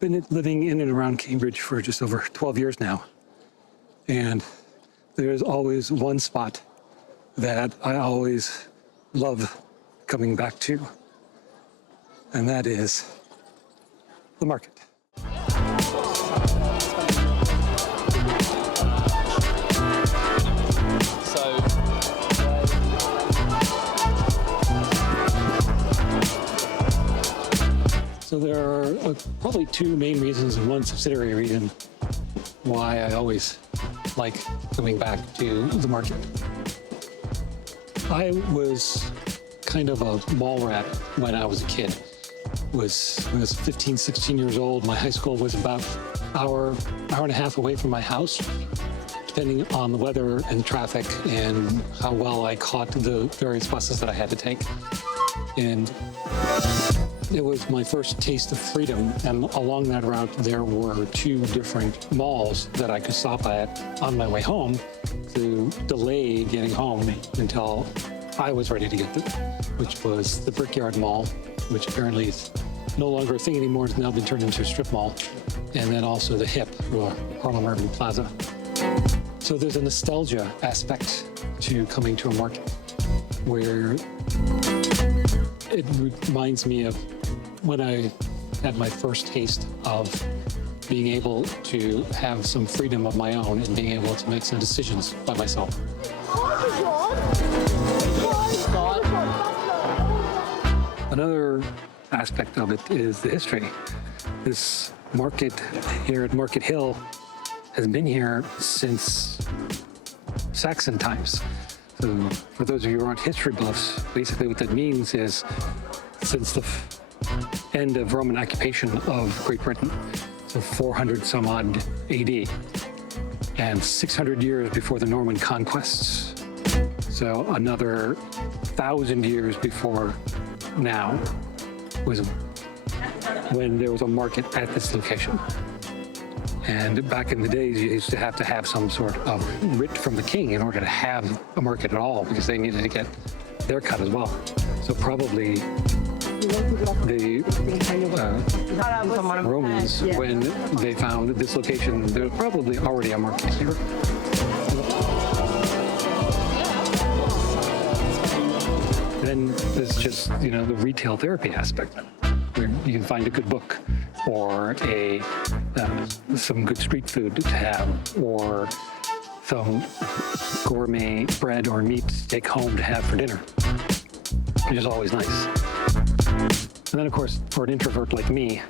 been living in and around Cambridge for just over 12 years now. And there's always one spot that I always love coming back to, and that is the market. So there are probably two main reasons and one subsidiary reason why I always like coming back to the market. I was kind of a mall rat when I was a kid. When I was 15, 16 years old, my high school was about an hour and a half away from my house, depending on the weather and traffic and how well I caught the various buses that I had to take. And it was my first taste of freedom, and along that route there were two different malls that I could stop at on my way home to delay getting home until I was ready to get there, which was the Brickyard Mall, which apparently is no longer a thing anymore. It's now been turned into a strip mall, and then also the HIP, or Harlem Urban Plaza. So there's a nostalgia aspect to coming to a market where it reminds me of when I had my first taste of being able to have some freedom of my own and being able to make some decisions by myself. Another aspect of it is the history. This market here at Market Hill has been here since Saxon times. So for those of you who aren't history buffs, basically what that means is since the end of Roman occupation of Great Britain, so 400 some odd AD, and 600 years before the Norman conquests. So another 1,000 years before now was when there was a market at this location. And back in the days, you used to have some sort of writ from the king in order to have a market at all, because they needed to get their cut as well. So probably the Romans, when they found this location, there was probably already a market here. Then there's just, the retail therapy aspect, where you can find a good book or some good street food to have, or some gourmet bread or meat to take home to have for dinner, which is always nice. And then, of course, for an introvert like me,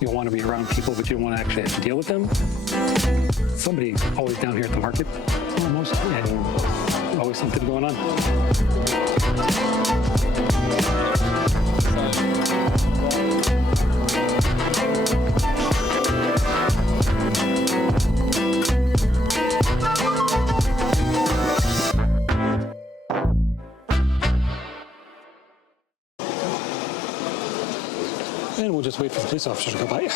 you want to be around people, but you don't want to actually have to deal with them. Somebody's always down here at the market, almost, and always something going on. And we'll just wait for the police officer to go by.